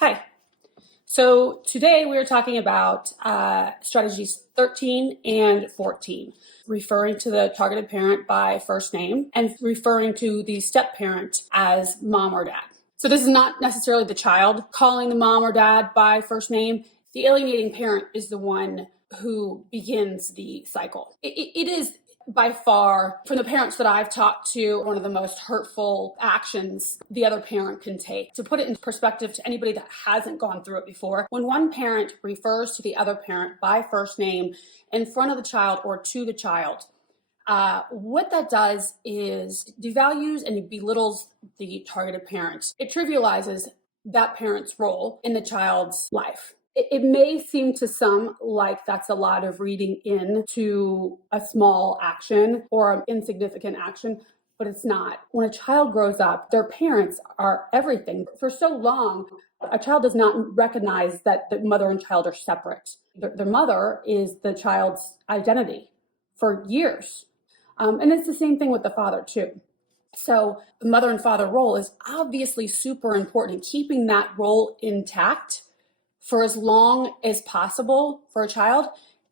Hi. So today we are talking about strategies 13 and 14, referring to the targeted parent by first name and referring to the step parent as mom or dad. So this is not necessarily the child calling the mom or dad by first name. The alienating parent is the one who begins the cycle. It is by far, from the parents that I've talked to, one of the most hurtful actions the other parent can take. To put it in perspective to anybody that hasn't gone through it before, when one parent refers to the other parent by first name in front of the child or to the child, what that does is devalues and belittles the targeted parent. It trivializes that parent's role in the child's life. It may seem to some like that's a lot of reading into a small action or an insignificant action, but it's not. When a child grows up, their parents are everything. For so long, a child does not recognize that the mother and child are separate. The mother is the child's identity for years. And it's the same thing with the father, too. So the mother and father role is obviously super important. Keeping that role intact for as long as possible for a child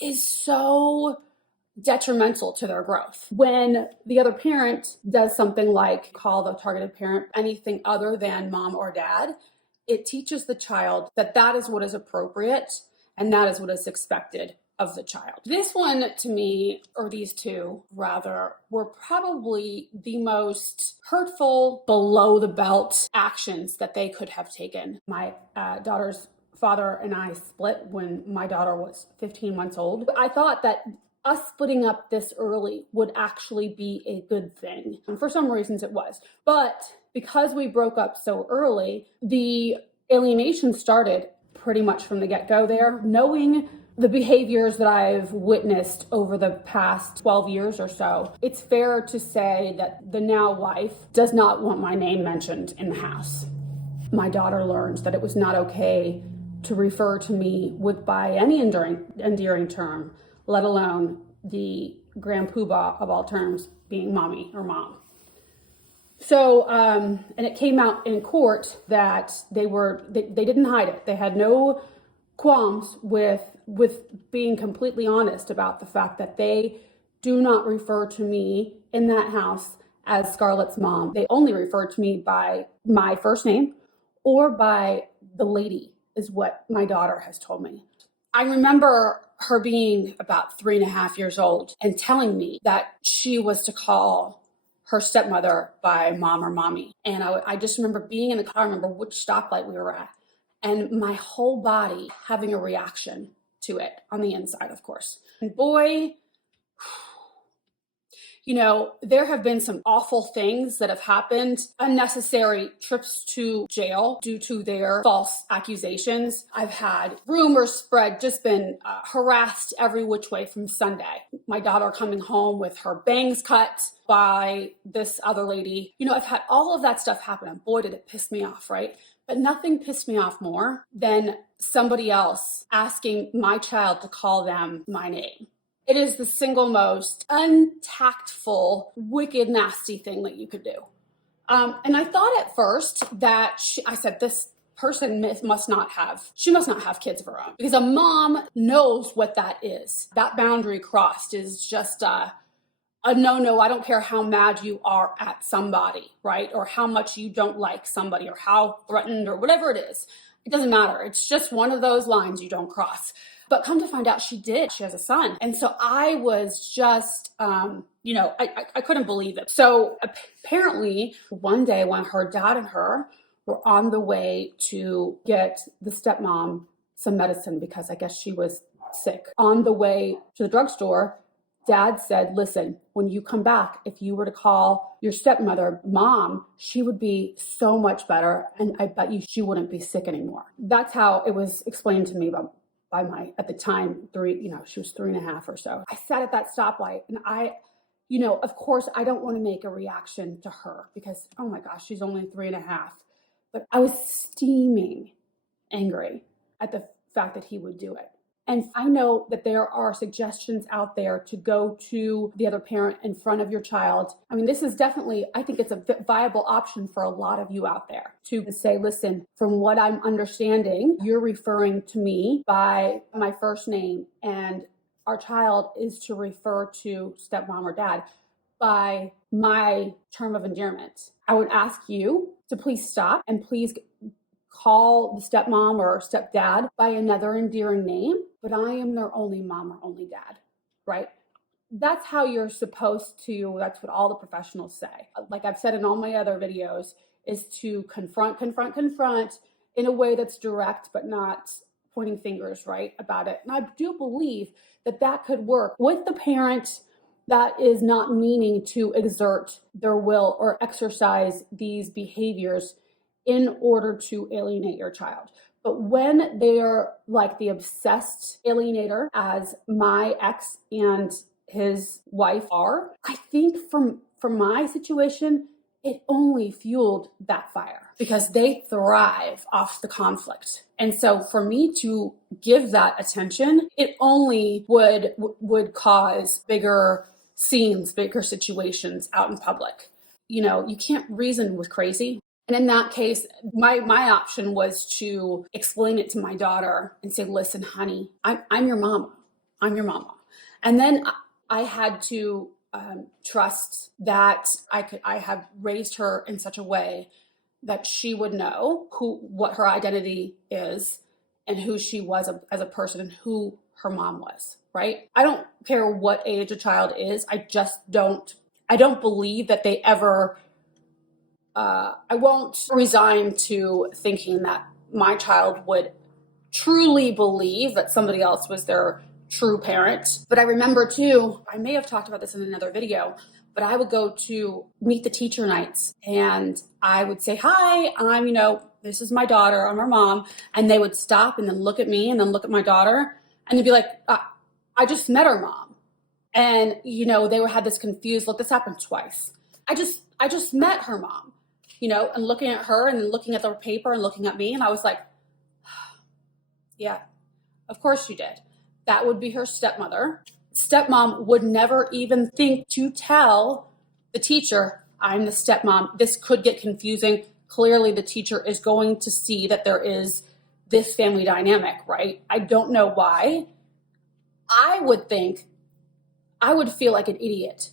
is so detrimental to their growth. When the other parent does something like call the targeted parent anything other than mom or dad, it teaches the child that that is what is appropriate and that is what is expected of the child. This one, to me, or these two rather, were probably the most hurtful, below the belt actions that they could have taken. My daughter's father and I split when my daughter was 15 months old. I thought that us splitting up this early would actually be a good thing. And for some reasons it was. But because we broke up so early, the alienation started pretty much from the get-go there. Knowing the behaviors that I've witnessed over the past 12 years or so, it's fair to say that the now wife does not want my name mentioned in the house. My daughter learns that it was not okay to refer to me by any endearing term, let alone the grand poobah of all terms being mommy or mom. So, and it came out in court that they didn't hide it. They had no qualms with being completely honest about the fact that they do not refer to me in that house as Scarlett's mom. They only refer to me by my first name or by the lady, is what my daughter has told me. I remember her being about 3.5 years old and telling me that she was to call her stepmother by mom or mommy. And I just remember being in the car, I remember which stoplight we were at, and my whole body having a reaction to it on the inside, of course. And boy, you know, there have been some awful things that have happened, unnecessary trips to jail due to their false accusations. I've had rumors spread, just been harassed every which way from Sunday. My daughter coming home with her bangs cut by this other lady. You know, I've had all of that stuff happen, and boy, did it piss me off, right? But nothing pissed me off more than somebody else asking my child to call them my name. It is the single most untactful, wicked, nasty thing that you could do. And I thought at first that I said, this person must not have kids of her own, because a mom knows what that is. That boundary crossed is just a no. I don't care how mad you are at somebody, right? Or how much you don't like somebody or how threatened or whatever it is. It doesn't matter. It's just one of those lines you don't cross. But come to find out she did. She has a son. And so I was just, I couldn't believe it. So apparently one day when her dad and her were on the way to get the stepmom some medicine because I guess she was sick, on the way to the drugstore, Dad said, listen, when you come back, if you were to call your stepmother mom, she would be so much better. And I bet you she wouldn't be sick anymore. That's how it was explained to me by my, at the time, she was 3.5 or so. I sat at that stoplight and of course I don't want to make a reaction to her because, oh my gosh, she's only 3.5. But I was steaming angry at the fact that he would do it. And I know that there are suggestions out there to go to the other parent in front of your child. I mean, this is definitely, I think it's a viable option for a lot of you out there to say, listen, from what I'm understanding, you're referring to me by my first name, and our child is to refer to stepmom or dad by my term of endearment. I would ask you to please stop and please call the stepmom or stepdad by another endearing name, but I am their only mom or only dad, right? That's how you're supposed to, that's what all the professionals say. Like I've said in all my other videos, is to confront in a way that's direct, but not pointing fingers, right, about it. And I do believe that that could work with the parent that is not meaning to exert their will or exercise these behaviors in order to alienate your child. But when they're like the obsessed alienator, as my ex and his wife are, I think from my situation, it only fueled that fire because they thrive off the conflict. And so for me to give that attention, it only would cause bigger scenes, bigger situations out in public. You know, you can't reason with crazy. And in that case, my option was to explain it to my daughter and say, listen, honey, I'm your mama. I'm your mama. And then I had to trust that I have raised her in such a way that she would know what her identity is and who she was as a person and who her mom was, right? I don't care what age a child is. I don't believe that they ever, I won't resign to thinking that my child would truly believe that somebody else was their true parent. But I remember too, I may have talked about this in another video, but I would go to meet the teacher nights and I would say, hi, this is my daughter, I'm her mom. And they would stop and then look at me and then look at my daughter and they'd be like, I just met her mom. And, they had this confused look. This happened twice. I just met her mom, and looking at her and then looking at the paper and looking at me. And I was like, yeah, of course you did. That would be her stepmother. Stepmom would never even think to tell the teacher, I'm the stepmom. This could get confusing. Clearly the teacher is going to see that there is this family dynamic, right? I don't know why. I would feel like an idiot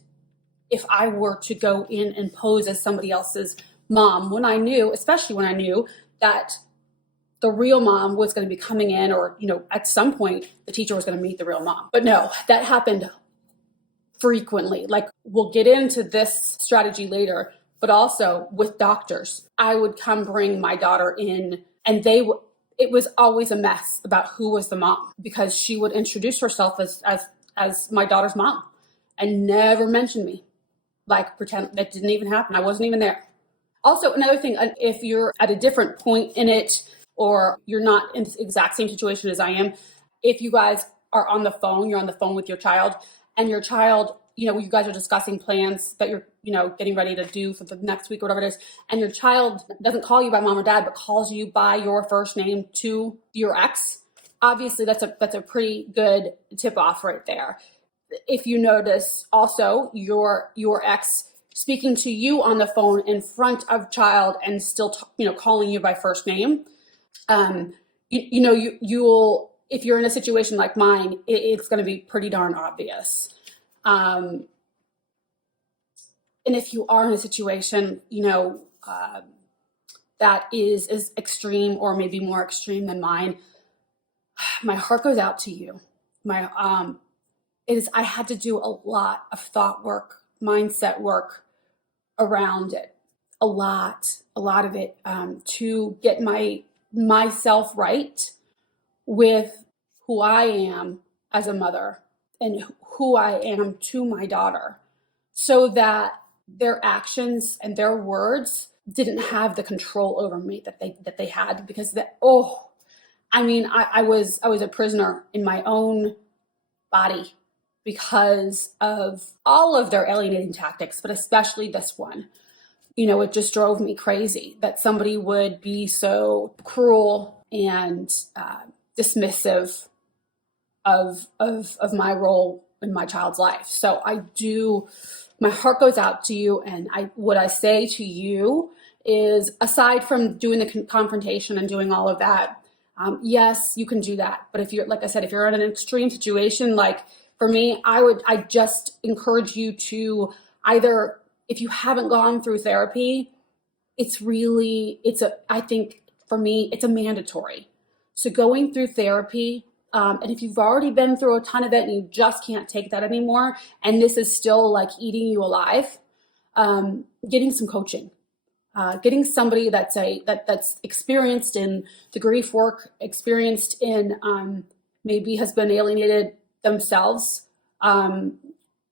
if I were to go in and pose as somebody else's mom especially when I knew that the real mom was going to be coming in, or, at some point the teacher was going to meet the real mom. But no, that happened frequently. Like, we'll get into this strategy later, but also with doctors. I would come bring my daughter in and it was always a mess about who was the mom, because she would introduce herself as my daughter's mom and never mention me, like pretend that didn't even happen. I wasn't even there. Also, another thing, if you're at a different point in it, or you're not in the exact same situation as I am, if you guys are on the phone, you're on the phone with your child, and your child, you guys are discussing plans that you're, getting ready to do for the next week or whatever it is, and your child doesn't call you by mom or dad, but calls you by your first name to your ex, obviously that's a pretty good tip off right there. If you notice also your ex speaking to you on the phone in front of child and still, calling you by first name, you'll, if you're in a situation like mine, it's going to be pretty darn obvious. And if you are in a situation, that is extreme or maybe more extreme than mine, my heart goes out to you. I had to do a lot of thought work, mindset work around it, a lot of it, to get myself right with who I am as a mother and who I am to my daughter, so that their actions and their words didn't have the control over me that they had, because I was a prisoner in my own body because of all of their alienating tactics, but especially this one. It just drove me crazy that somebody would be so cruel and dismissive of my role in my child's life. So my heart goes out to you. And what I say to you is, aside from doing the confrontation and doing all of that, yes, you can do that. But if you're, like I said, if you're in an extreme situation, like for me, I just encourage you to either, if you haven't gone through therapy, I think for me, it's a mandatory. So going through therapy, and if you've already been through a ton of it and you just can't take that anymore, and this is still like eating you alive, getting some coaching, getting somebody that's experienced in the grief work, experienced in maybe has been alienated themselves, and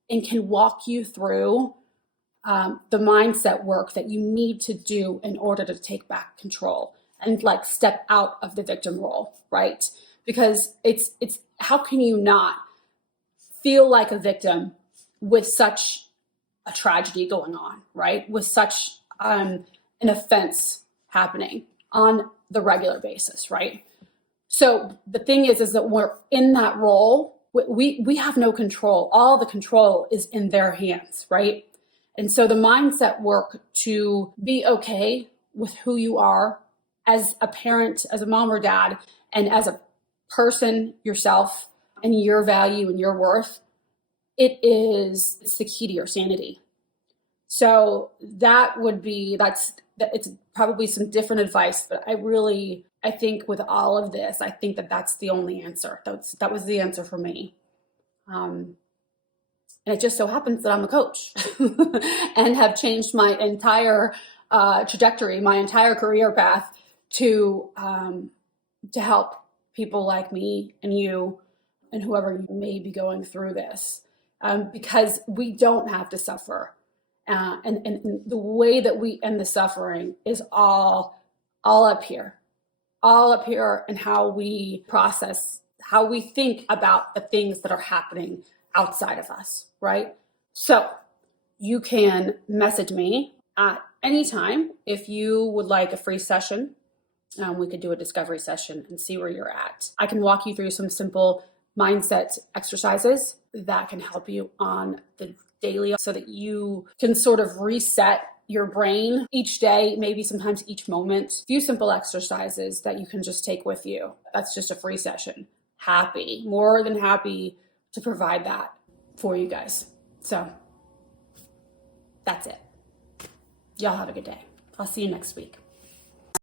can walk you through the mindset work that you need to do in order to take back control and like step out of the victim role, right? Because it's how can you not feel like a victim with such a tragedy going on, right? With such an offense happening on the regular basis, right? So the thing is that we're in that role, we have no control. All the control is in their hands, right? And so the mindset work to be okay with who you are as a parent, as a mom or dad, and as a person yourself and your value and your worth, it's the key to your sanity. So it's probably some different advice, but I think with all of this, I think that's the only answer. That was the answer for me. And it just so happens that I'm a coach and have changed my entire trajectory, my entire career path to help people like me and you and whoever may be going through this, because we don't have to suffer. And the way that we end the suffering is all up here, and how we process, how we think about the things that are happening outside of us, right? So you can message me at any time if you would like a free session. We could do a discovery session and see where you're at. I can walk you through some simple mindset exercises that can help you on the daily so that you can sort of reset your brain each day, maybe sometimes each moment. A few simple exercises that you can just take with you. That's just a free session. More than happy to provide that for you guys. So that's it. Y'all have a good day. I'll see you next week.